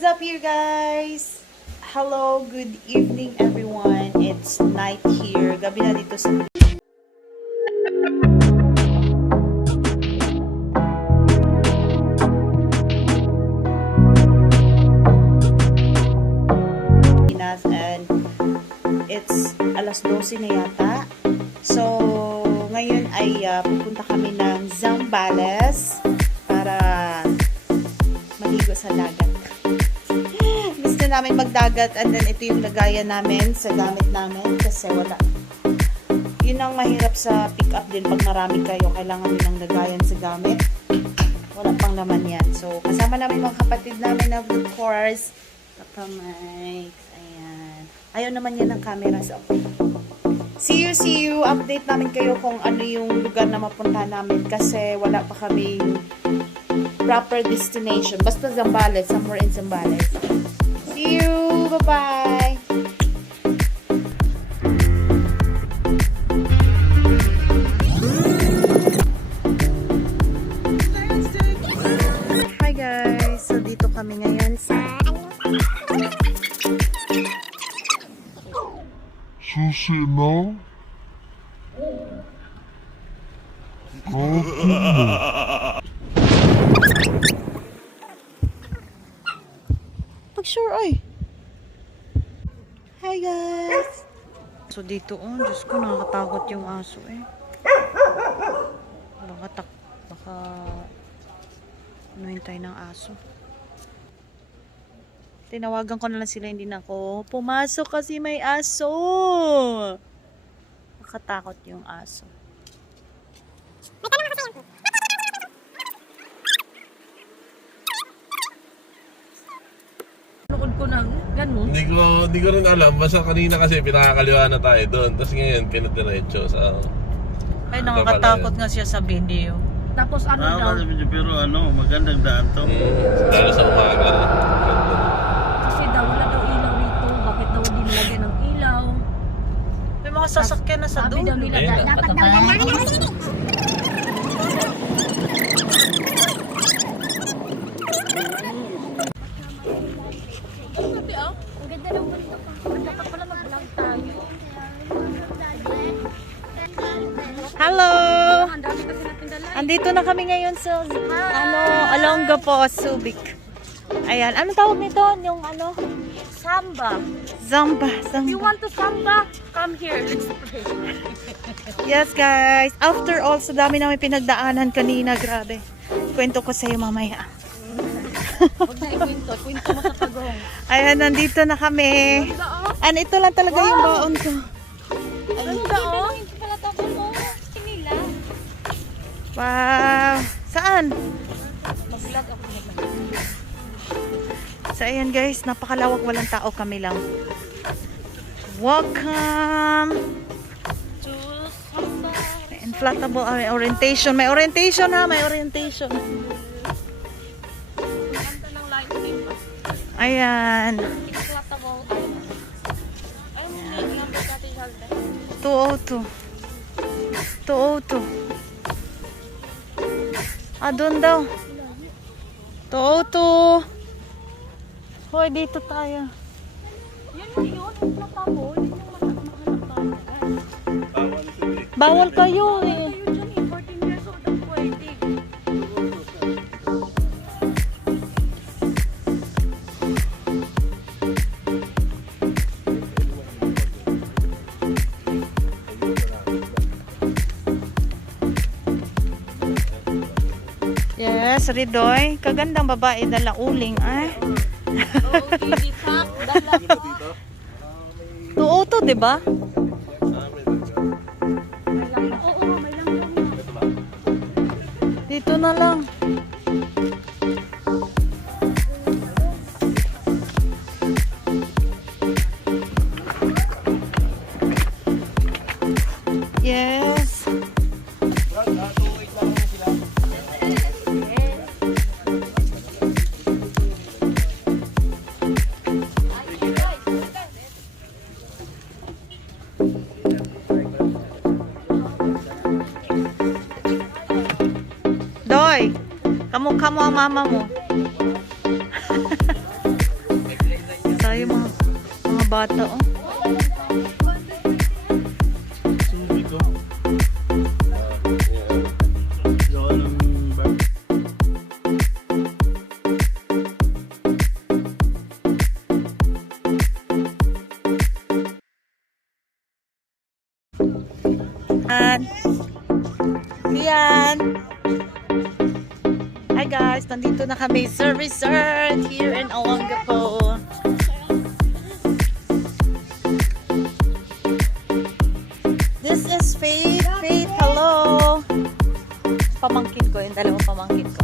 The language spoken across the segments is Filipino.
What's up you guys? Hello, good evening everyone. It's night here. Gabi na dito sa Pilipinas and it's alas 12 na yata. So, ngayon ay pupunta kami ng Zambales para maligo sa dagat. Gusto namin magdagat and then ito yung lagayan namin sa gamit namin kasi wala. Yun ang mahirap sa pick up din pag marami kayo. Kailangan din ng lagayan sa gamit. Wala pang laman yan. So, kasama namin mga kapatid namin of course. Papa Mike. Ayan. Ayaw naman yan ng camera. So, see you. Update namin kayo kung ano yung lugar na mapunta namin kasi wala pa kaming proper destination. Basta Zambales. Somewhere in Zambales. See you. Bye-bye. Hi guys. So dito kami ngayon sa Sushi na? Pag-sure ay. Hi guys. So dito Diyos ko, nakakatakot yung aso eh. Baka anuhin tayo ng aso. Tinawagan ko na lang sila, hindi na ako pumasok kasi may aso. Nakatakot yung aso. Nood ko ng ganun. Hindi ko rin alam. Basta kanina kasi pinakakaliwa na tayo doon. Tapos ngayon pinadiretso sa... Ay, nakakatakot nga siya sa video. Tapos ano daw? Pero magandang daan to. Lalo sa umaga rin. Kasi daw wala daw ilaw rito. Bakit daw hindi nilagyan ng ilaw? May mga sasakyan na sa Sabi daw dulo. nila Ayun na. dapat daw Ang ganda ng mundo ko. Dapat pala mag-vlog tayo. Hello! Ang dami kasi natin dala. Andito na kami ngayon sa Olonga po, Subic. Ayan, anong tawag nito? Yung Samba. Zamba. If you want to samba, come here. Let's pray. Yes guys, after all, sa dami namin pinagdaanan kanina, grabe. Kwento ko sa iyo mamaya. Huwag na ikwento. Kwento mo sa pagong. Ayan, nandito na kami. Ito lang talaga yung baon ko. Ano daw? Hindi pala tapos mo. Sinila. Wow! Saan? Mag-vlog ako. So ayan guys, napakalawak, walang tao, kami lang. Welcome To samba. inflatable orientation. May orientation ha, may orientation. Ganda ng lighting. Ayan. Inflatable island. Ayun mo yung number natin, Halde. 202. 202. Doon daw. 202. Hoy, dito tayo. Yun, inflatable. Yun yung mahanap-hanap. Bawal kayo eh. Ayun dyan eh, 14 years old ang pwede. Yes, Ridoy. Kagandang babae, dala uling. Ay. Okay, dipak. Dala ko. 202, di ba? Oo, may lang yun. Dito na lang. Yes. Doy, kamukha mo ang mama mo. bata, oh. Subi ko. Gawa ng bag. Yan. Hi guys, nandito na kami sa resort here in Olongapo. This is Faith. Faith, hello. Pamangkin ko, yung dalawang pamangkin ko.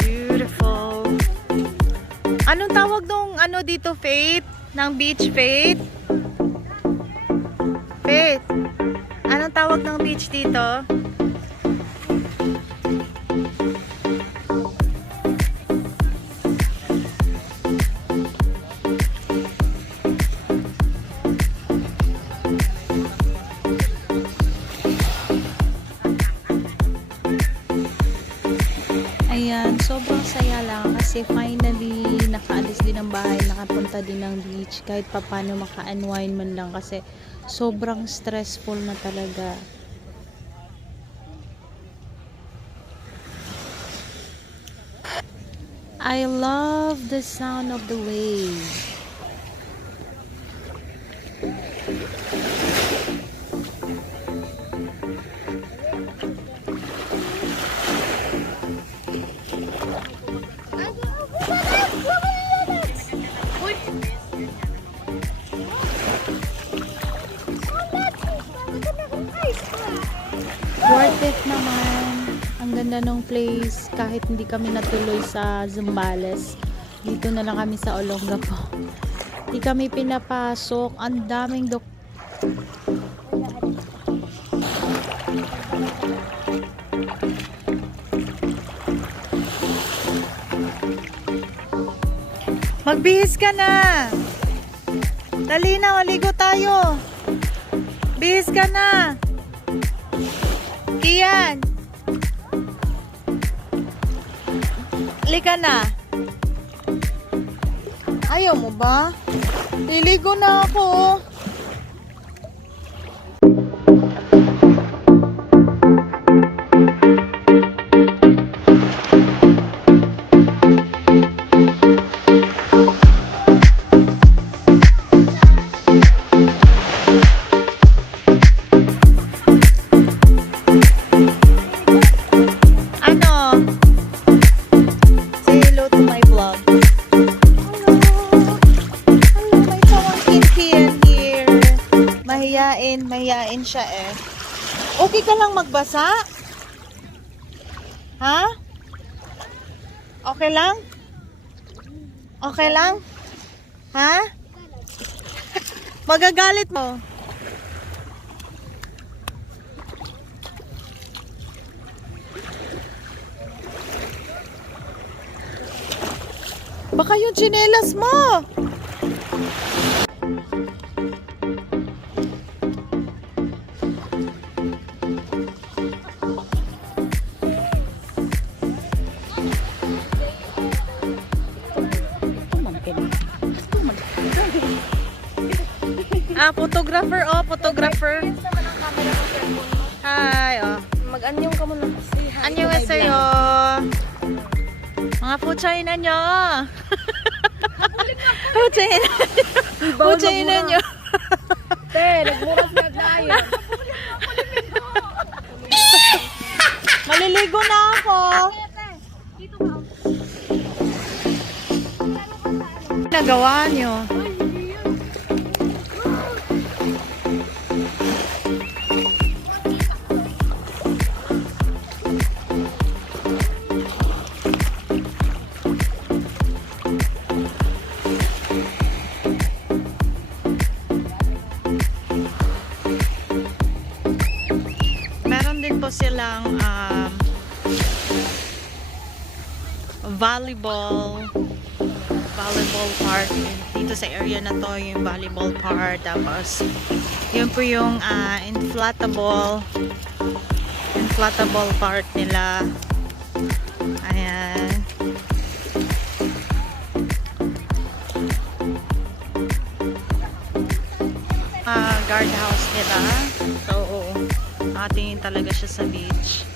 Beautiful. Anong tawag nung ano dito, Faith? Ng beach, Faith? Faith, anong tawag ng beach dito? Ayan, sobrang saya lang kasi finally nakaalis din ng bahay, nakapunta din ng beach kahit papano maka-unwind man lang kasi sobrang stressful na talaga. I love the sound of the wave. Worth it naman. Ang ganda ng place. Kahit hindi kami natuloy sa Zambales, dito na lang kami sa Olongapo. Hindi kami pinapasok. Ang daming Magbihis ka na. Dali na, maligo tayo. Bihis ka na. Kian. Lika na. Ayaw mo ba? Liligo na ako. Mahiyain siya eh. Okay ka lang magbasa? Ha? Okay lang? Okay lang? Ha? Magagalit mo. Baka yung tsinelas mo. Photographer, oh, photographer. Hi, oh. Mag-anyong ka muna kasi. Annyeong haseyo. Mga puchay na nyo. Puchay na nyo. Te, nagmuras na tayo. Maliligo na ako. Nagawa nyo. Silang volleyball park dito sa area na to, yung volleyball park, tapos yun po yung inflatable park nila. Ayan, Nakatingin talaga siya sa beach.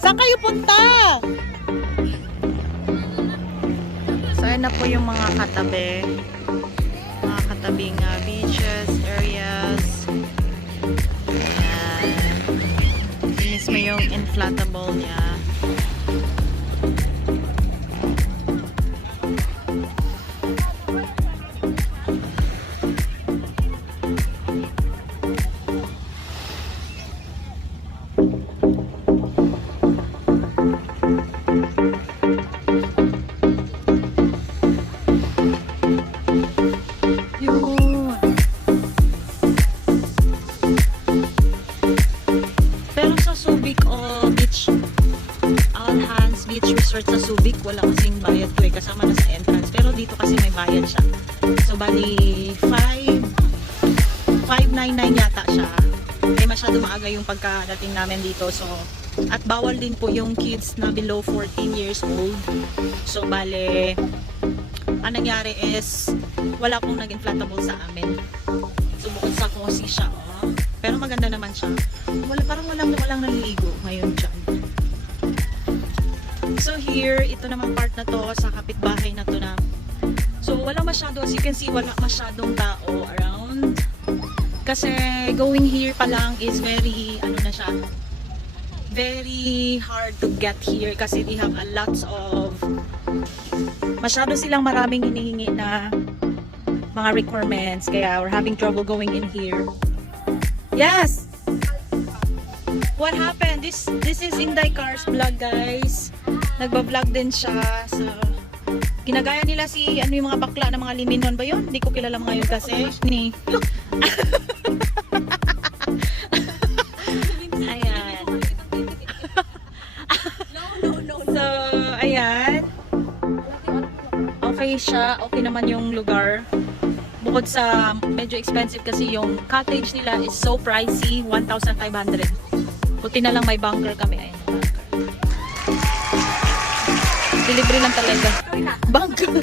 Saan kayo punta? So, ayan na po yung mga katabi. Mga katabing beaches, areas. Ayan. Inis mo yung inflatable niya. Yun. Pero sa Subic Beach, All Hands Beach Resort sa Subic, wala kasing bayad to kasama na sa entrance. Pero dito kasi may bayad siya. So bali 599 yata siya. Eh masyado maaga yung pagkadating namin dito. So at bawal din po yung kids na below 14 years old. So bale ang nangyari is wala pong nag-inflatable sa amin. So bukod sa cozy siya, oh. Pero maganda naman siya. Parang walang naliligo ngayon dyan. So here, ito naman part na to sa kapitbahay na to na. So wala masyado, as you can see, wala masyadong tao around. Kasi going here pa lang is very, ano na siya, very hard to get here kasi they have a lots of masyado silang maraming hinihingi na mga requirements kaya we're having trouble going in here. Yes! What happened? This is Inday Cars vlog, guys. Nagba-vlog din siya. So, ginagaya nila si ano yung mga bakla na mga liminon ba yun? Hindi ko kilala mga yun kasi. Ni. Ayan. So, ayan. Okay siya. Okay naman yung lugar. Bukod sa medyo expensive kasi yung cottage nila is so pricey. 1,500. Buti na lang may bunker kami. Ayan, bunker. Delivery lang talaga. Bunker.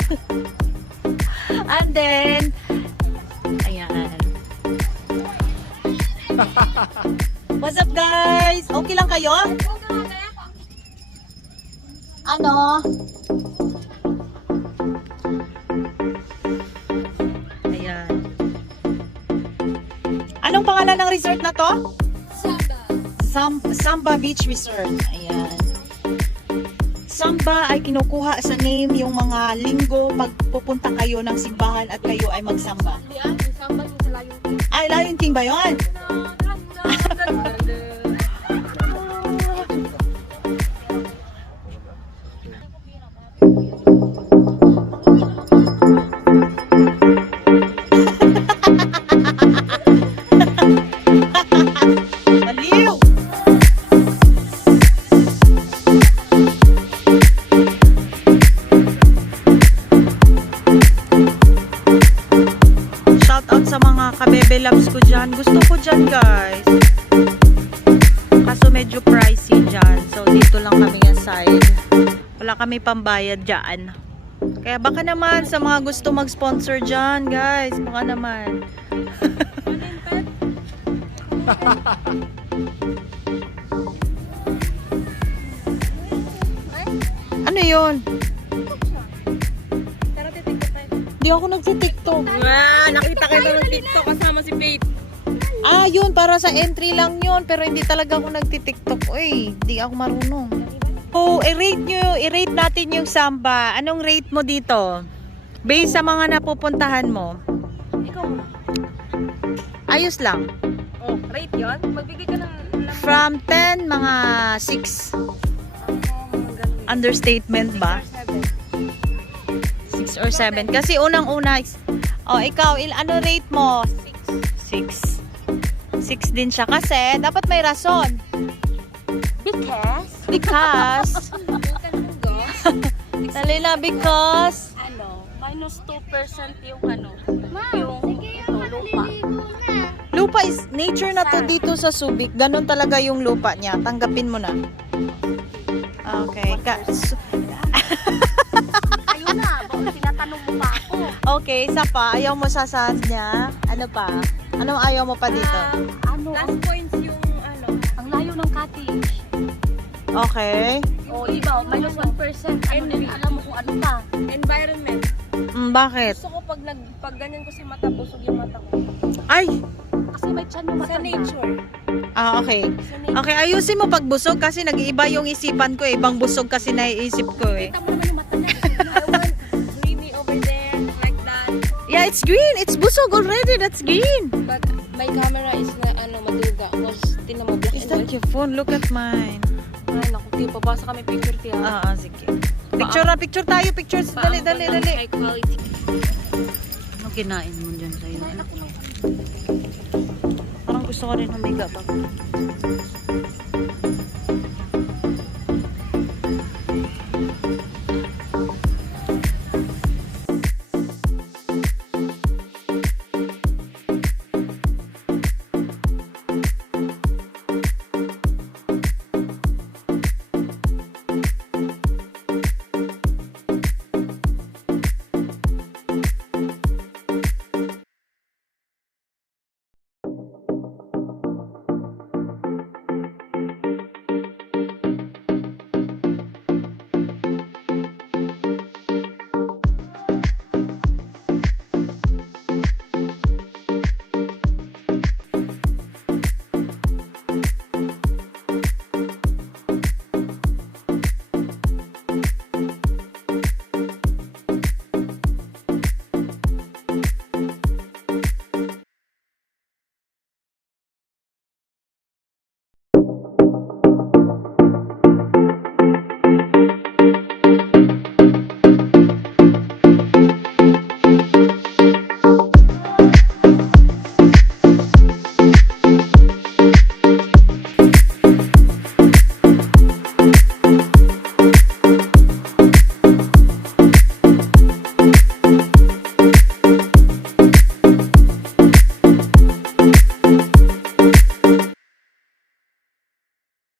And then, ayan. What's up, guys? Okay lang kayo? Ano? Ayan. Anong pangalan ng resort na to? Samba Beach Resort. Ayan. Samba ay kinukuha sa name yung mga linggo pagpupunta kayo ng simbahan at kayo ay magsamba. Ay, Lion King ba yun? Baliw! Shout out sa mga kabebe loves ko dyan. Gusto ko dyan, guys. Kaso medyo pricey dyan. So, dito lang kami aside. Wala kami pambayad dyan. Kaya baka naman sa mga gusto mag-sponsor dyan, guys. Baka naman. Ano yun? Di ako nagsi-TikTok. Nakita kita ng TikTok kasama si Faith. Ah, yun. Para sa entry lang yun. Pero hindi talaga ako nagti-TikTok. Uy, di ako marunong. Oh, i-rate natin yung Samba. Anong rate mo dito? Based sa mga napupuntahan mo. Ikaw. Ayos lang. Oh, rate yun? Magbigay ka ng From 10, mga 6. Understatement ba? 6 or 7. Kasi unang-una, oh, ikaw, ano rate mo? 6. 6 din siya kasi dapat may rason. Because dali na, because minus 2% yung yung lupa. lupa is nature na to dito sa Subic. Ganon talaga yung lupa niya. Tanggapin mo na. Okay. Ayun na, tinatanong mo pa Okay, isa pa. Ayaw mo sa sand niya. Ano pa? Anong ayaw mo pa dito? Last points yung ang layo ng cottage. Okay. O, diba? Minus 1%. Ano din, alam mo kung ano pa. Environment. Bakit? Gusto ko pag ganyan ko sa mata, busog yung mata ko. Ay! Kasi may chan yung mata. Sa nature. Okay. Sa nature. Okay, ayusin mo pag busog kasi nag-iiba yung isipan ko eh. Ibang busog kasi naiisip ko eh. Kita mo naman yung mata niya. I want dreamy over there, like that. Yeah, it's green. It's busog already. That's green. But my camera is na maduga. Because tinan mo black Is and that white. your phone? Look at mine. Ay, naku, di papasa kami picture tiya. Sige. Picture na, picture tayo. Pictures. Dali. High quality. Ano kinain mo dyan sa'yo? Parang gusto ko rin humiga ba?